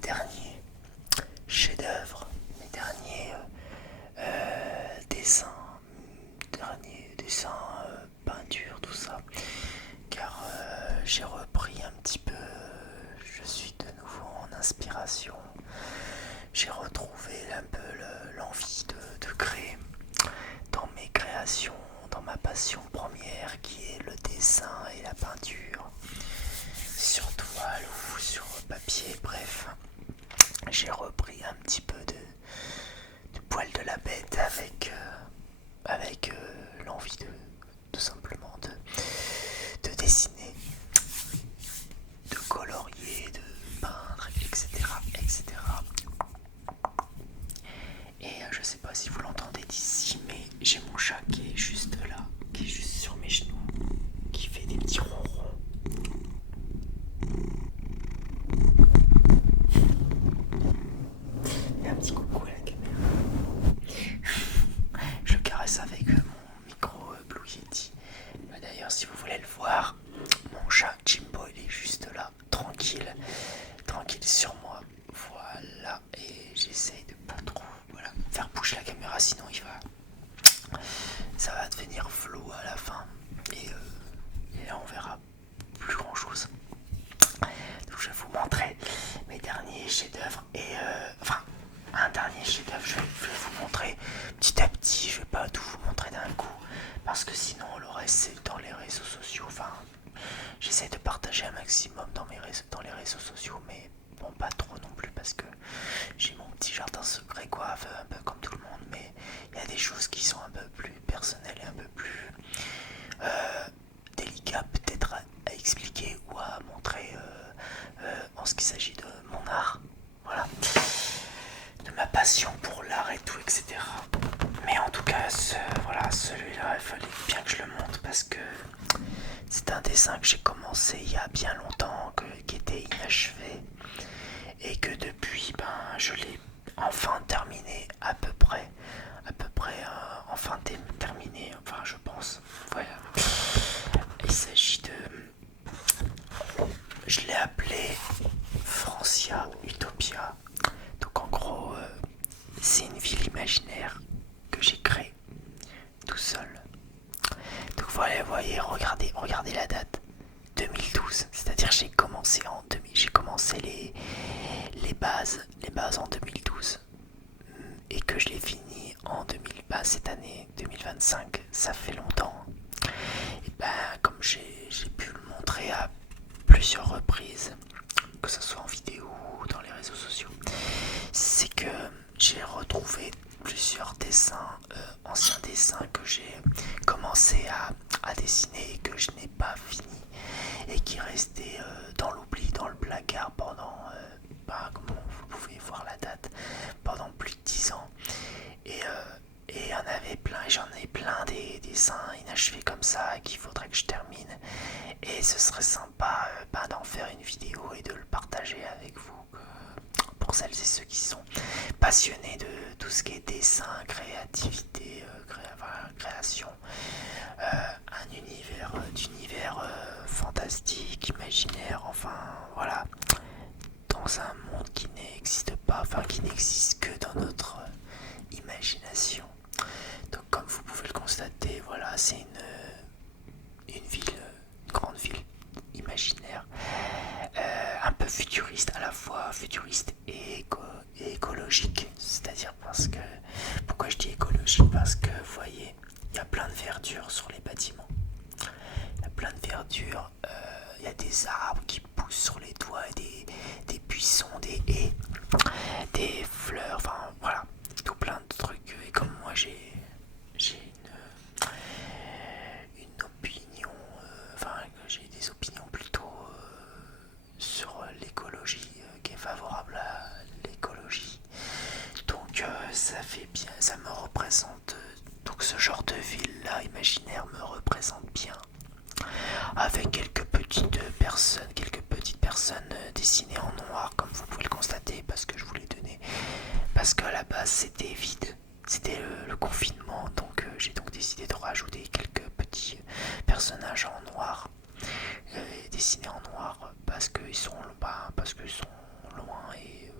derniers chefs-d'œuvre, mes derniers dessins, peinture, tout ça, car j'ai repris un petit peu, je suis de nouveau en inspiration, j'ai retrouvé un peu l'envie de créer dans mes créations, dans ma passion première qui est le dessin et la peinture, sur toile ou sur papier, bref. J'ai repris un petit peu de poil de la bête avec l'envie de tout simplement de dessiner, de colorier, de peindre, etc. etc. Et je sais pas si vous l'entendez d'ici, mais j'ai mon chat qui est juste là, qui est juste sur mes genoux, qui fait des petits ronrons. Et un petit coucou à la caméra. Je le caresse avec mon micro Blue Yeti. D'ailleurs, si vous voulez le voir, mon chat Jimbo, il est juste là, tranquille sur moi. Voilà, et j'essaye de pas trop faire bouger la caméra, sinon ça va devenir flou à la fin. Et là, on verra plus grand chose. Donc, je vais vous montrer mes derniers chefs-d'œuvre enfin un dernier chef-d'œuvre. Je vais vous montrer petit à petit. Je vais pas tout vous montrer d'un coup parce que sinon le reste c'est dans les réseaux sociaux. Enfin, j'essaie de partager un maximum dans les réseaux sociaux, mais bon, pas trop non plus parce que j'ai mon petit jardin secret, quoi, un peu comme tout le monde. Mais il y a des choses qui sont un peu plus personnelles et un peu plus délicates peut-être à expliquer ou à montrer en ce qui s'agit de mon art. Voilà, de ma passion pour l'art et tout, etc. Mais en tout cas, celui-là, il fallait bien que je le montre parce que c'est un dessin que j'ai commencé il y a bien longtemps, qui était inachevé, et que depuis, je l'ai enfin terminé enfin terminé, enfin je pense. Voilà. Il s'agit je l'ai appelé Francia Utopia. Donc en gros, c'est une ville imaginaire que j'ai créée tout seul. Donc voilà, vous voyez, regardez la date. 2012, c'est-à-dire j'ai commencé les bases en 2012 et que je l'ai fini en 2000, cette année 2025, ça fait longtemps. Et comme j'ai pu le montrer à plusieurs reprises, que ce soit en vidéo ou dans les réseaux sociaux, c'est que j'ai retrouvé plusieurs dessins, anciens dessins que j'ai commencé à dessiner et que je n'ai pas fini et qui restaient dans l'oubli, dans le placard pendant, comme vous pouvez voir la date, pendant plus de 10 ans. Et il y en avait plein, et j'en ai plein des dessins inachevés comme ça qu'il faudrait que je termine. Et ce serait sympa d'en faire une vidéo et de le partager avec vous pour celles et ceux qui sont passionnés de tout ce qui est dessin, créativité, création, un d'univers fantastique, imaginaire, enfin voilà, dans un monde qui n'existe pas, enfin qui n'existe que dans notre imagination. Donc comme vous pouvez le constater, voilà, c'est une ville, une grande ville imaginaire, un peu futuriste, à la fois futuriste et écologique. C'est-à-dire pourquoi je dis écologique? Parce que vous voyez, il y a plein de verdure sur les bâtiments. Il y a plein de verdure, il y a des arbres qui poussent sur les toits, des buissons, des haies, des fleurs, enfin voilà, tout plein de trucs. Et comme moi j'ai une opinion, j'ai des opinions plutôt sur l'écologie, qui est favorable à l'écologie. Donc ça fait bien, ça me représente. Donc ce genre de ville là imaginaire me représente bien. Avec quelques petites personnes dessinées en noir, comme vous pouvez le constater, parce que je vous l'ai donné. Parce qu'à la base c'était vide, c'était le confinement, donc j'ai donc décidé de rajouter quelques petits personnages en noir, dessinés en noir, parce qu'ils sont loin et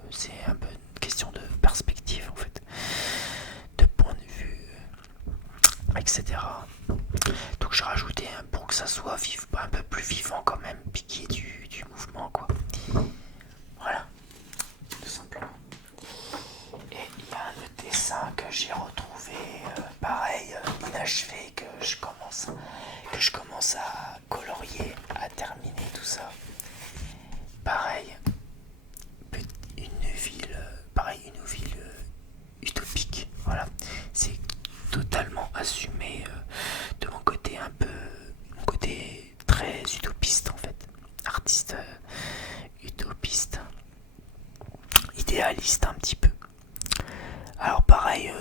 idéaliste un petit peu. Alors pareil,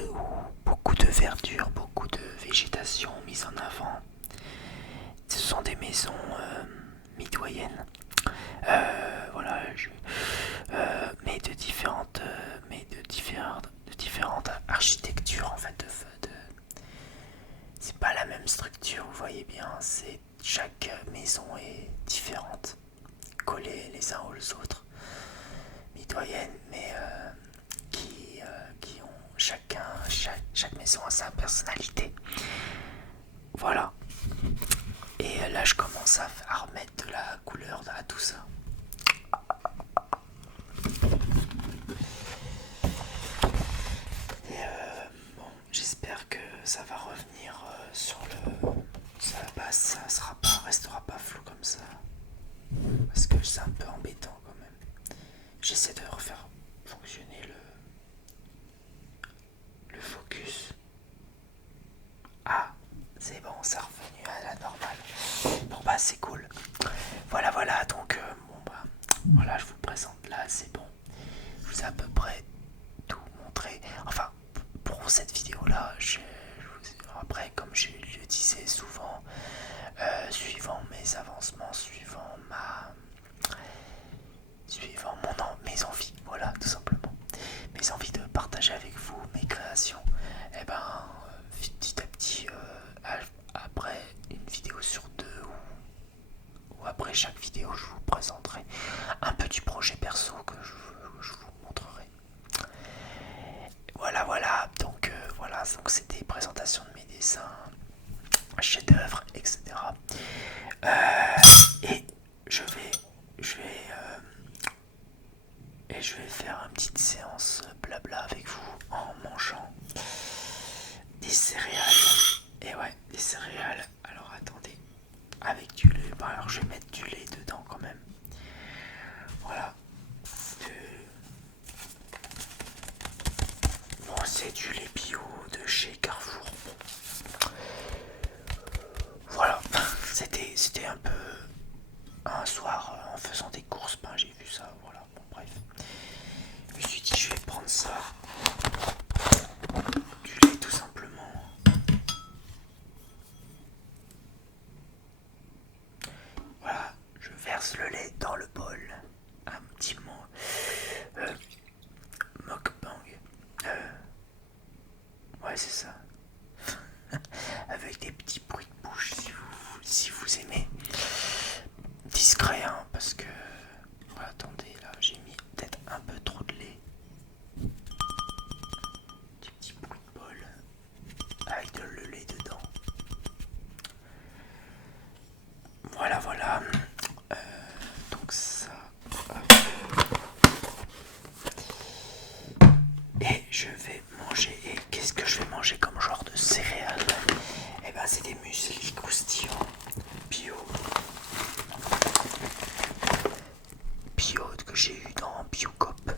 beaucoup de verdure, beaucoup de végétation mise en avant. Ce sont des maisons mitoyennes. Voilà, de différentes architectures en fait. C'est pas la même structure, vous voyez bien. Chaque maison est différente, collées les uns aux autres, mitoyennes, mais qui ont chaque maison a sa personnalité. Voilà. Et là, je commence à remettre de la couleur à tout ça. Et bon, j'espère que ça va revenir sur le. Ça restera pas flou comme ça. Parce que c'est un peu embêtant quand même. J'essaie de refaire fonctionner le focus. Ah, c'est bon, c'est revenu à la normale. Bon bah c'est cool. Voilà, donc voilà, je vous le présente là, c'est bon. Je vous ai à peu près tout montré. Enfin, pour cette vidéo là, après, comme je le disais souvent, suivant mes avancements, suivant mes envies, voilà, tout simplement. Mes envies de partager avec vous mes créations, et petit à petit, après une vidéo sur deux ou après chaque vidéo, je vous présenterai un petit projet perso que je vous montrerai. Voilà, donc donc c'était présentation de mes dessins, chefs-d'œuvre, etc. Et je vais faire une petite séance blabla avec vous en mangeant des céréales. Et ouais, des céréales. Alors attendez, avec du lait. Bon, alors je vais mettre du lait dedans quand même. Voilà. Bon, c'est du lait bio de chez Carrefour. Voilà, c'était un peu un soir en faisant des courses, j'ai vu ça, voilà, bon bref. Je me suis dit je vais prendre ça, du lait tout simplement. Voilà, je verse le lait dans le bol, un petit mukbang, ouais c'est ça, avec des petits bruits de bouche si vous aimez. Discret parce que attendez, là j'ai mis peut-être un peu trop de lait. Des petits bruits de bol avec le lait dedans. Voilà. Donc ça. Et je vais manger. Et qu'est-ce que je vais manger comme genre de céréales? Et c'est des muesli croustillants bio que j'ai eu dans Biocop.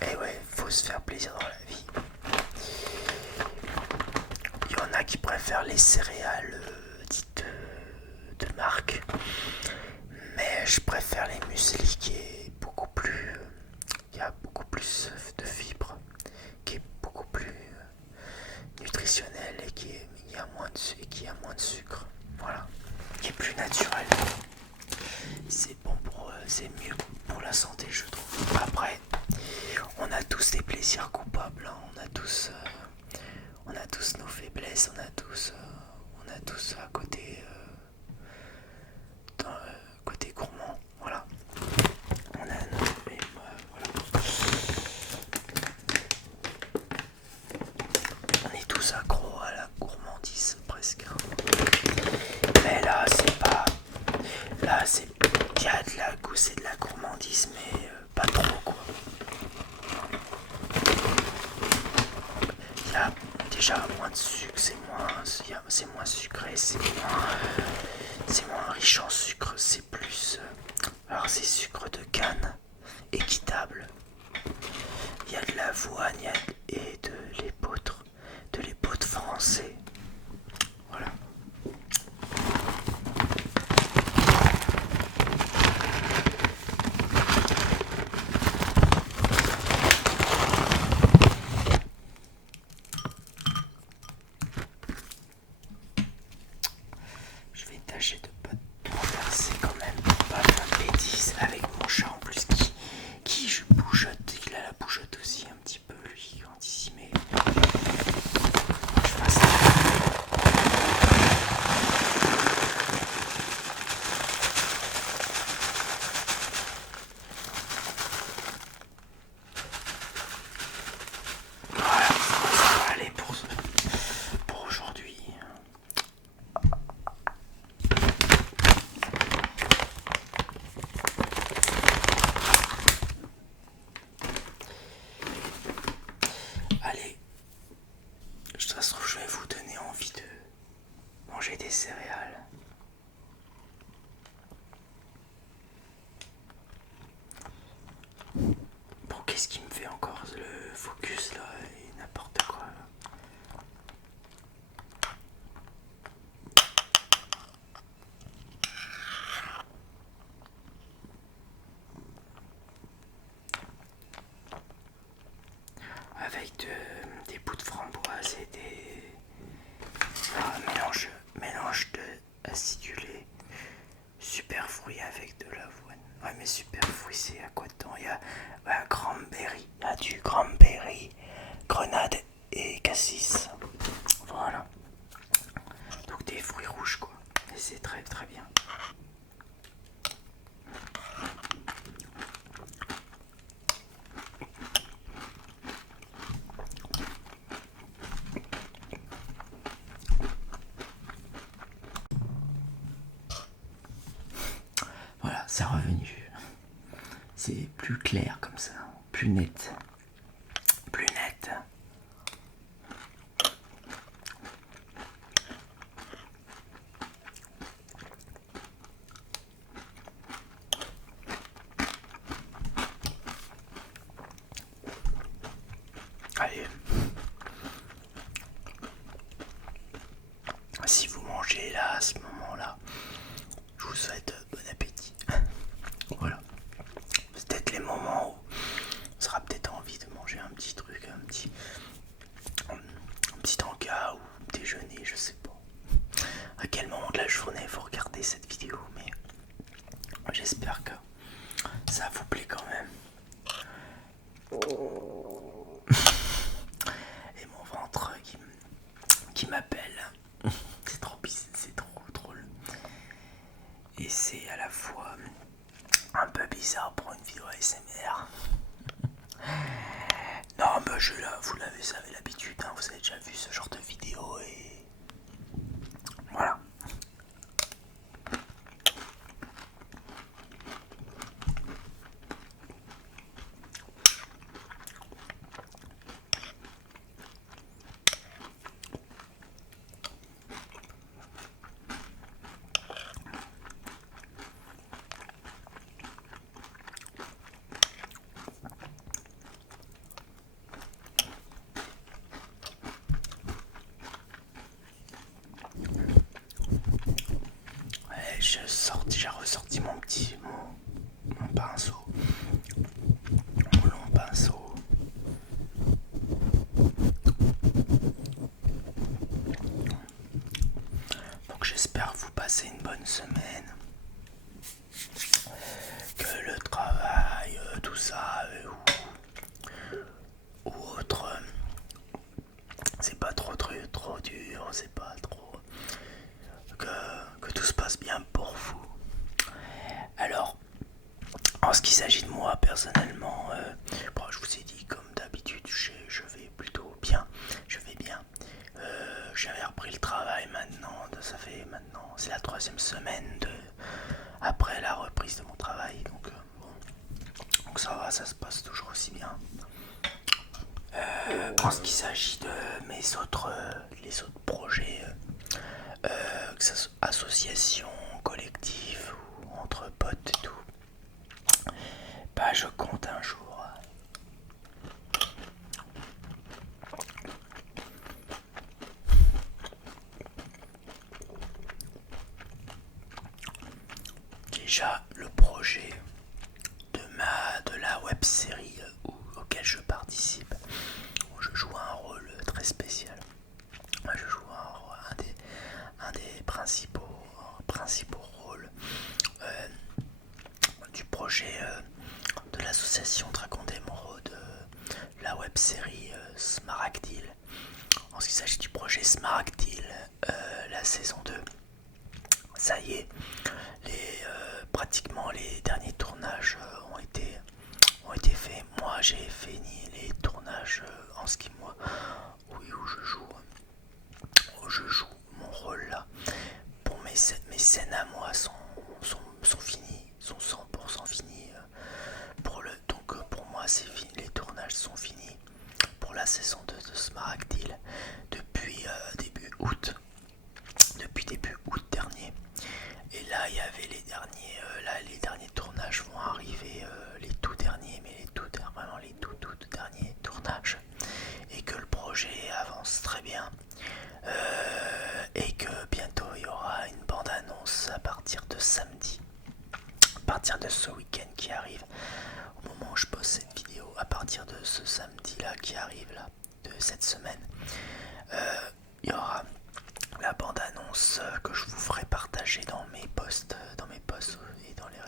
Et ouais, faut se faire plaisir dans la vie. Il y en a qui préfèrent les céréales dites de marque, mais je préfère les muesli qui est beaucoup plus. Il y a beaucoup plus de fibres, qui est beaucoup plus nutritionnel et qui a moins de sucre. Voilà, qui est plus naturel. C'est bon c'est mieux pour la santé, je trouve. Après, on a tous des plaisirs coupables, on a tous nos faiblesses, on a tous à côté côté gourmand. Voilà. On a voilà. On est tous accros à la gourmandise presque. Mais là c'est pas. Là c'est. Il y a c'est de la gourmandise mais pas trop quoi. Il y a déjà moins de sucre, c'est moins sucré, c'est moins riche en sucre, c'est plus. Alors c'est sucre de canne, équitable. Il y a de l'avoine et de l'épeautre français. Voilà. de pas tout renverser quand même. Pas faire de bêtises avec mon chat en plus qui je bougeotte, il a la bougeotte aussi un petit peu lui quand il s'y met. Je fasse ça. Voilà, ça va aller pour aujourd'hui. Allez, ça se trouve, je vais vous donner envie de manger des céréales. Bon, qu'est-ce qui me fait encore le focus là et n'importe quoi là. Avec des bouts de framboise et des mélange de acidulé, super fruit avec de l'avoine. Ouais, mais super fruit, c'est à quoi dedans? Il y a cranberry, il y a du cranberry, grenade et cassis. Voilà. Donc des fruits rouges quoi. Et c'est très très bien. Voilà, c'est revenu. C'est plus clair comme ça, plus net. Plus net. Allez. Si vous mangez là, à ce moment-là, je vous souhaite bon appétit. Voilà. C'est peut-être les moments où on sera peut-être envie de manger un petit truc, un petit encas ou déjeuner, je sais pas. À quel moment de la journée il faut regarder cette vidéo, mais j'espère que ça vous plaît quand même. Et mon ventre qui m'appelle. C'est trop bizarre, c'est trop drôle. Et c'est à la fois un peu bizarre pour une vidéo ASMR. Non, mais vous avez l'habitude, hein, vous avez déjà vu ce genre de vidéo et voilà. J'ai ressorti mon pinceau, mon long pinceau. Donc j'espère que vous passez une bonne semaine, que le travail, tout ça, ou autre, c'est pas trop dur, c'est pas trop... que tout se passe bien pour vous. Alors, en ce qui s'agit de moi personnellement, bon, je vous ai dit comme d'habitude, je vais plutôt bien, je vais bien. J'avais repris le travail maintenant, c'est la 3e semaine après la reprise de mon travail, donc donc ça va, ça se passe toujours aussi bien. En ce qui s'agit de les autres projets, que ce soit association, collectif ou entre potes et tout, bah je compte un jour déjà le projet de la web série auquel je participe, où je joue un rôle très spécial. Je joue un des principaux principaux rôles du projet de l'association Dragon d'Émeraude, la web série Smaragdil. En ce qui s'agit du projet Smaragdil, la saison 2, ça y est, pratiquement les derniers tournages ont été faits. Moi j'ai fini les tournages en ce qui moi où je joue mon rôle là. Pour mes scènes à moi sont finies, sont 100% finies. Pour moi c'est fini, les tournages sont finis pour la saison 2 de Smaragdil depuis début août dernier. Et là il y avait les derniers tournages vont arriver, les tout derniers, mais vraiment les tout derniers tournages, et que le projet avance très bien, et que bientôt il y aura une bande annonce à partir de samedi, à partir de ce week-end qui arrive, au moment où je poste cette vidéo, à partir de ce samedi là qui arrive là, de cette semaine, il y aura la bande-annonce que je vous ferai partager dans mes posts et dans les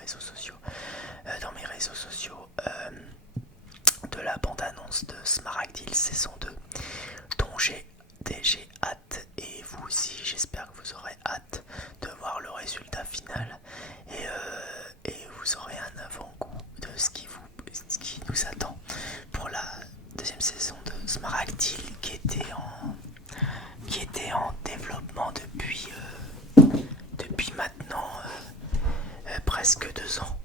réseaux sociaux, de la bande-annonce de Smaragdil saison 2, dont j'ai hâte, et vous aussi j'espère que vous aurez hâte de voir le résultat final, et vous aurez un avant-goût de ce qui nous attend pour la deuxième saison de Smaragdil, qui était en développement depuis maintenant presque 2 ans.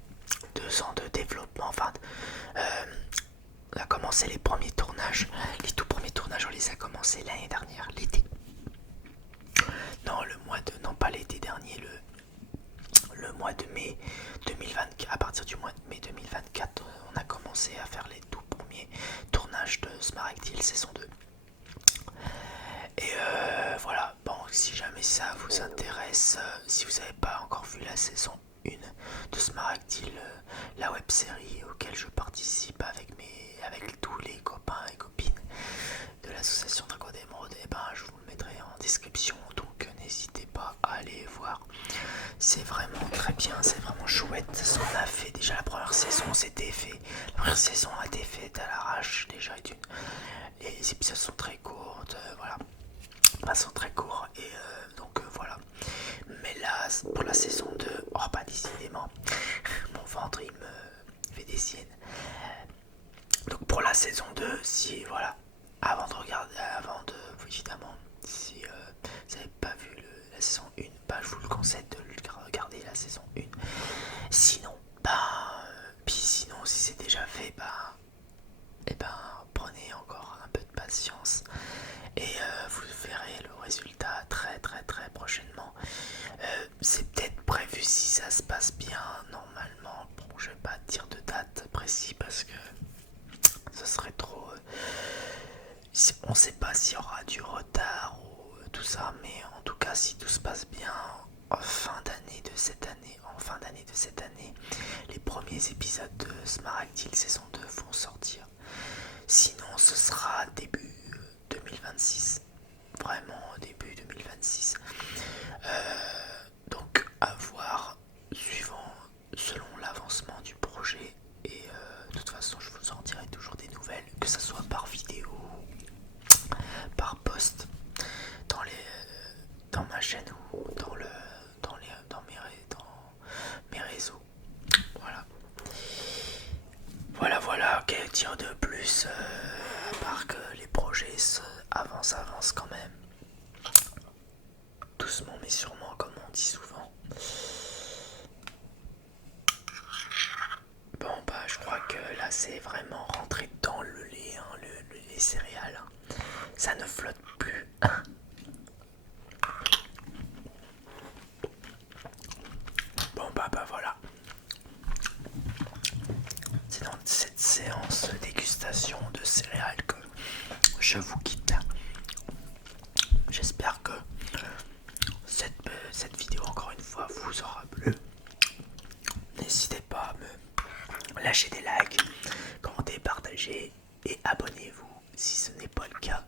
2 ans de développement. Enfin, on a commencé les premiers tournages. Les tout premiers tournages, on les a commencés l'année dernière, l'été. Non, pas l'été dernier, le mois de mai 2024. À partir du mois de mai 2024, on a commencé à faire les tout premiers tournages de Smaragdil saison 2. Et voilà, bon, si jamais ça vous intéresse, si vous n'avez pas encore vu la saison 1 de Smaragdil, la web série auquel je participe avec tous les copains et copines de l'association Dragon d'Émeraude, et ben je vous le mettrai en description, donc n'hésitez pas à aller voir. C'est vraiment très bien, c'est vraiment chouette. Ce qu'on a fait déjà, la première saison a été faite à l'arrache déjà, les épisodes sont très courts, voilà. Sont très courts, et donc voilà. Mais là, pour la saison 2, oh bah décidément, mon ventre il me fait des siennes. Donc pour la saison 2, si voilà, évidemment, si vous n'avez pas vu la saison 1, bah je vous le conseille de regarder la saison 1. Sinon, sinon si c'est déjà fait, prenez encore un peu de patience, et vous verrez le résultat très prochainement. C'est peut-être prévu, si ça se passe bien normalement. Bon, je vais pas dire de date précise parce que ce serait trop, on sait pas s'il y aura du retard ou tout ça, mais en tout cas si tout se passe bien, en fin d'année de cette année, les premiers épisodes de Smaragdil saison 2 vont sortir. Sinon ce sera début 2026, vraiment début 2026. Donc à voir, selon l'avancement du projet, et de toute façon je vous en dirai toujours des nouvelles, que ce soit par vidéo, par post, dans ma chaîne ou dans mes réseaux. Voilà, quel dire de plus, à part que les projets avancent quand même. Doucement mais sûrement, comme on dit souvent. Bon je crois que là c'est vraiment rentré dans le lait, hein, le lait céréal. Hein. Ça ne flotte plus. Hein. Bon voilà. C'est dans cette séance de dégustation de céréales que je vous quitte. J'espère que cette vidéo, encore une fois, vous aura plu. N'hésitez pas à me lâcher des likes, commentez, partagez et abonnez-vous si ce n'est pas le cas.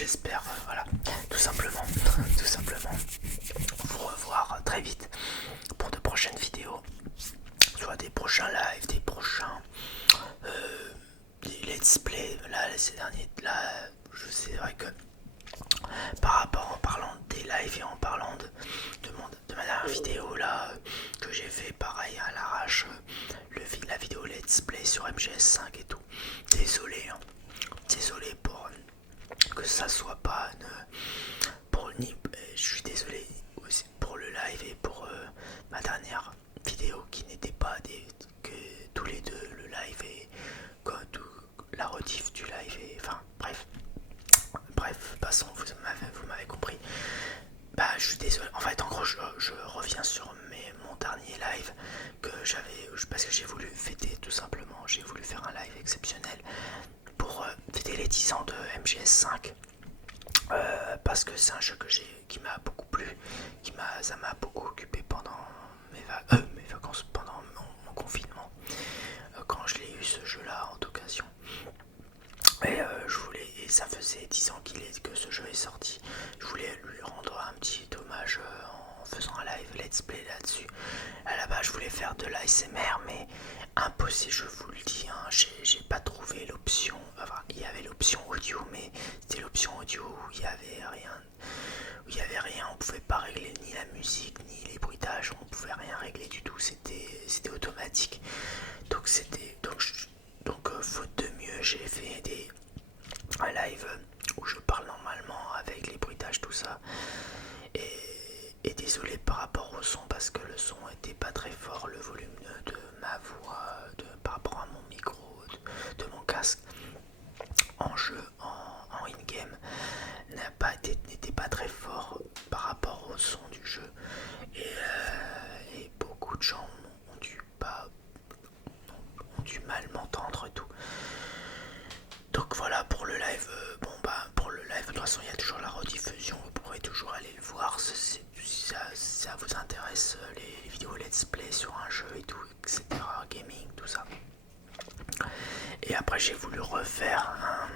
j'espère, voilà, tout simplement, vous revoir très vite pour de prochaines vidéos, soit des prochains lives, des prochains des let's play. Là, ces derniers, là, je sais vrai que par rapport en parlant des lives et en parlant de ma dernière vidéo là que j'ai fait pareil à l'arrache, la vidéo let's play sur MGS5 et tout. Désolé, hein. Désolé pour que ça soit pas je suis désolé aussi pour le live et pour ma dernière vidéo qui n'était pas que tous les deux le live et la rediff du live et enfin bref, passons, vous m'avez compris. Bah je suis désolé, en fait en gros je reviens sur mon dernier live que j'avais, parce que j'ai voulu fêter tout simplement, j'ai voulu faire un live exceptionnel pour fêter les 10 ans de MGS5. Parce que c'est un jeu qui m'a beaucoup plu, ça m'a beaucoup occupé pendant mes vacances, pendant mon confinement, quand je l'ai eu ce jeu là en occasion. Et ça faisait 10 ans que ce jeu est sorti. Je voulais lui rendre un petit hommage en faisant un live let's play là-dessus. À la base je voulais faire de l'ASMR, mais impossible, je vous le dis, hein, j'ai pas trouvé l'option. Enfin, il y avait l'option audio, mais c'était l'option audio où il y avait rien, on pouvait pas régler ni la musique ni les bruitages, on pouvait rien régler du tout, c'était automatique. Donc faute de mieux, j'ai fait un live où je parle normalement avec les bruitages, tout ça. Et désolé par rapport au son, parce que le son était pas très fort, le volume de ma voix, par rapport à mon micro, de mon casque en jeu, en in-game, n'était pas très fort par rapport au son du jeu. Et beaucoup de gens ont du mal m'entendre et tout. Donc voilà pour le live. Pour le live, de toute façon il y a toujours la rediffusion, vous pourrez toujours aller le voir si ça vous intéresse, les vidéos let's play sur un jeu et tout, etc. Gaming, tout ça. Et après j'ai voulu refaire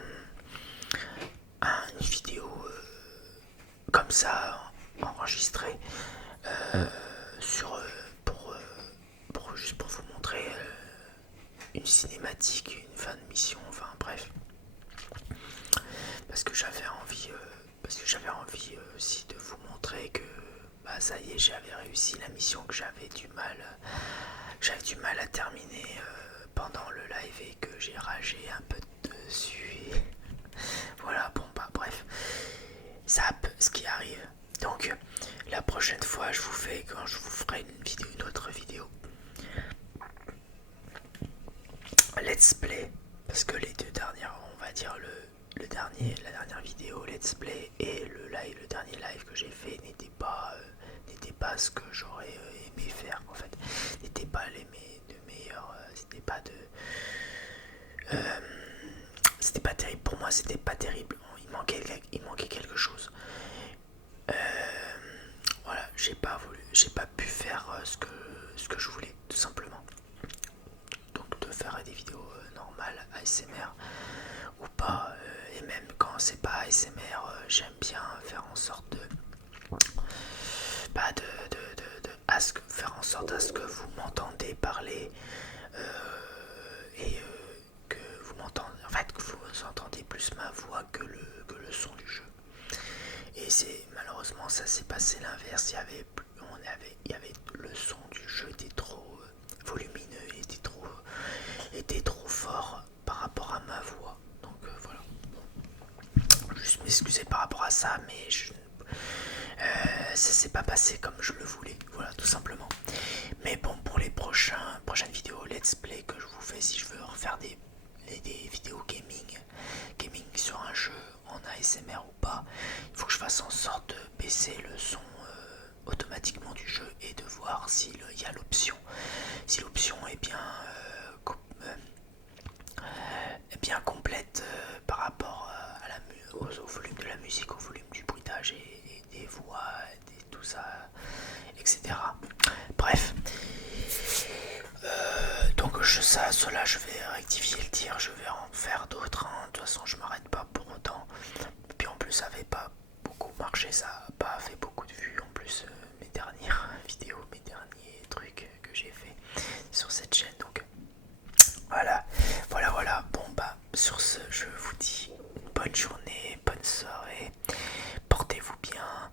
une vidéo comme ça, enregistrée juste pour vous montrer une cinématique, une fin de mission, enfin bref. Parce que j'avais envie aussi de vous montrer que ça y est, j'avais réussi la mission que j'avais du mal à terminer pendant le live et que j'ai ragé un peu dessus. Voilà, bref, ce qui arrive. Donc la prochaine fois, quand je vous ferai une autre vidéo let's play, parce que les deux dernières, on va dire la dernière vidéo let's play et le dernier live que j'ai fait n'était pas ce que j'aurais aimé faire, en fait, n'était pas de meilleurs, c'était pas terrible pour moi, c'était pas terrible, il manquait quelque chose. Voilà, j'ai pas pu faire ce que je voulais, tout simplement. Donc de faire des vidéos normales ASMR ou pas, et même quand c'est pas ASMR, j'aime bien faire en sorte faire en sorte à ce que vous m'entendez parler et que vous m'entendez, en fait que vous entendez plus ma voix que le son du jeu. Et malheureusement ça s'est passé l'inverse, il y avait le son du jeu était trop volumineux, était trop fort par rapport à ma voix. Donc voilà. Bon. Juste m'excuser par rapport à ça, mais ça s'est pas passé comme je le voulais, voilà, tout simplement. Mais bon, pour les prochaines vidéos let's play que je vous fais, si je veux refaire des vidéos gaming sur un jeu en ASMR ou pas, il faut que je fasse en sorte de baisser le son automatiquement du jeu et de voir s'il y a l'option. Si l'option est bien complète par rapport au volume de la musique, au volume du bruitage et des voix, tout ça, etc. Bref. Donc cela je vais rectifier le tir, je vais en faire d'autres, hein. De toute façon je m'arrête pas pour autant. Et puis en plus ça avait pas beaucoup marché, ça a pas fait beaucoup de vues. En plus, mes dernières vidéos, mes derniers trucs que j'ai fait sur cette chaîne. Donc voilà, voilà. Bon bah sur ce, je vous dis une bonne journée, bonne soirée. Portez-vous bien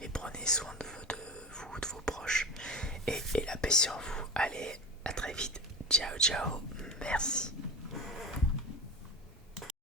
et prenez soin de vous, de vos proches. Et la paix sur vous. Allez, à très vite. Ciao, ciao. Merci.